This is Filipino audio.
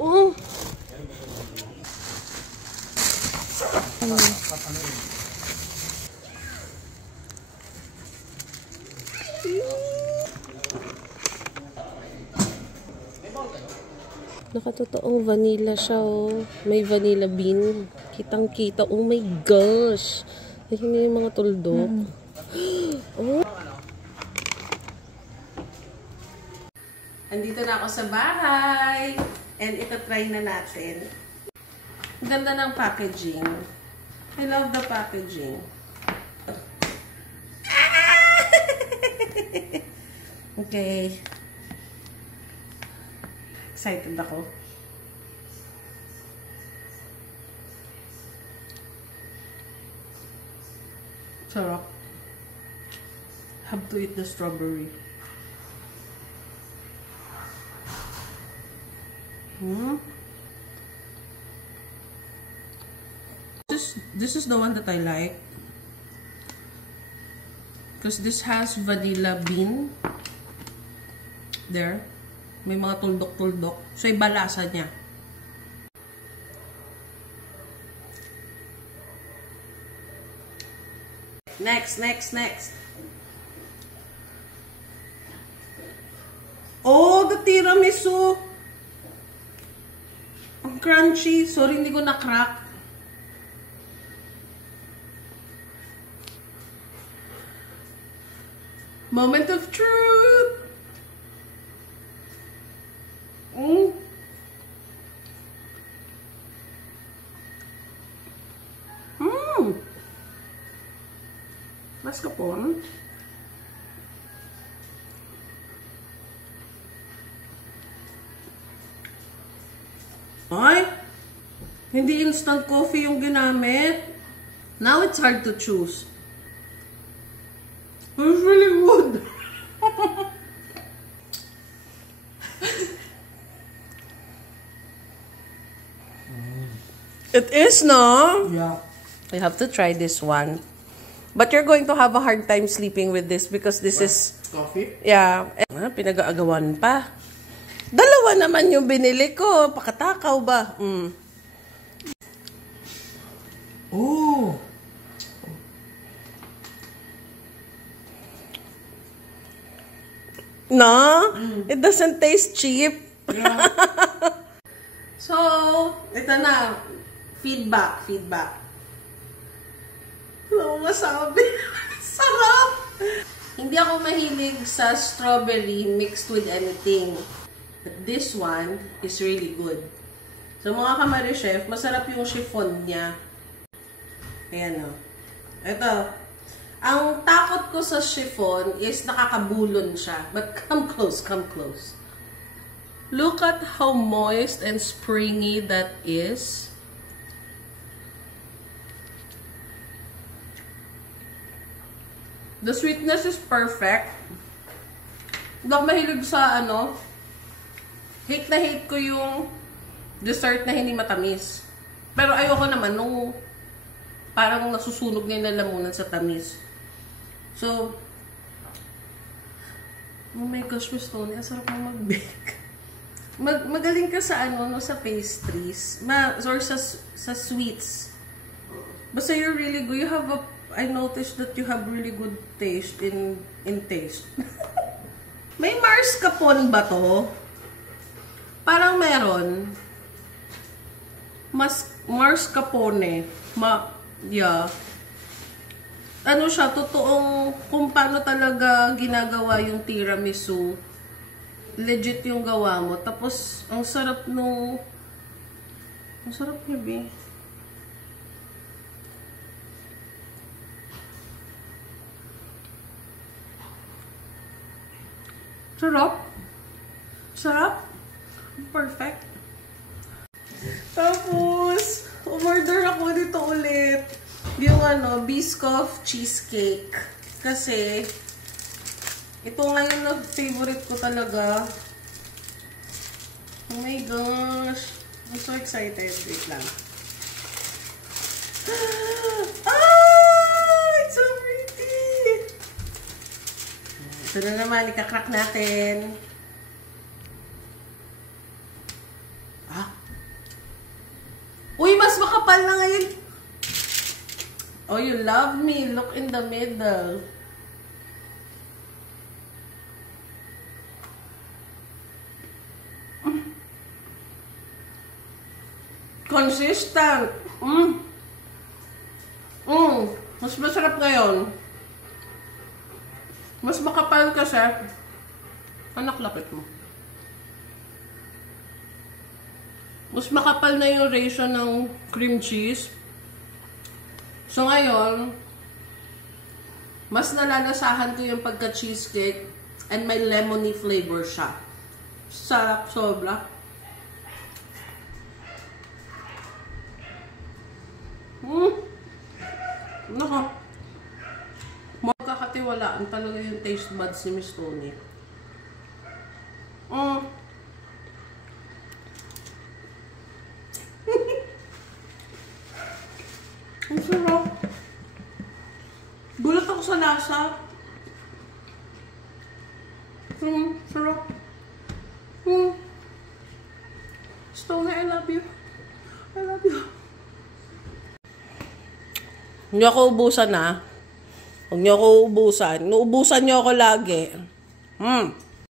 Oh. Nakatotoong vanilla siya, oh. May vanilla bean. Kitang-kita. Oh my gosh. Ayun yung mga tuldok. Oh. Andito na ako sa bahay. And ito try na natin. Ganda ng packaging. I love the packaging. Okay. Excited ako. Sarap. Have to eat the strawberry. This is the one that I like. Because this has vanilla bean. There. May mga tuldok-tuldok. So, iba lasa niya. Next. Oh, the tiramisu! Ang crunchy. Sorry, hindi ko na-crack. Moment of truth! Mascarpone. Ay, hindi instant coffee yung ginamit. Now it's hard to choose. It's really good. It is, no? Yeah. You have to try this one. But you're going to have a hard time sleeping with this because this is... Coffee? Yeah. Pinag-aagawan pa. Dalawa naman yung binili ko. Pakatakaw ba? Oh! No? It doesn't taste cheap. Yeah. So, ito na. Feedback. Wala ko masabi. Sarap! Hindi ako mahilig sa strawberry mixed with anything. But this one is really good. So, mga kamari chef, masarap yung chiffon niya. Ayan o. Ito. Ang takot ko sa chiffon is nakakabulon siya. But come close. Look at how moist and springy that is. The sweetness is perfect. Hindi ako mahilig sa hate na hate ko yung dessert na hindi matamis. Pero ayoko naman nung parang nasusunog na yung lalamunan sa tamis. So, oh my gosh, Miss Tony, ang sarap mo mag-bake. Magaling ka sa sa pastries. Or sa sweets. Basta you're really good. You have I noticed that you have really good taste in taste. May mascarpone ba to? Parang meron. Mascarpone. Yeah. Ano siya, totoong kung paano talaga ginagawa yung tiramisu. Legit yung gawa mo. Tapos, ang sarap nung... Ang sarap niya, be. Sarap. Perfect. Tapos, umorder ako dito ulit. Yung Biscoff cheesecake. Kasi, ito ngayon na favorite ko talaga. Oh my gosh. I'm so excited. Wait lang. It's so pretty! Ito na naman, ika-crack natin. Ah. Uy, mas makapal na ngayon. Oh, you love me. Look in the middle. Consistent. Mas masarap ngayon. Mas makapal kasi. Anak, lapit mo. Mas makapal na yung ratio ng cream cheese. So ngayon, mas nalalasahan ko yung pagka-cheesecake and may lemony flavor siya. Sarap sobra. Nako. Magkakatiwalaan talaga yung taste buds ni Miss Tony. Ang sarap. Gulat ako sa lasa. Sarap. Stone, I love you. I love you. Hindi ako ubusan na. Huwag niyo ako ubusan. Nuubusan niyo ako lagi.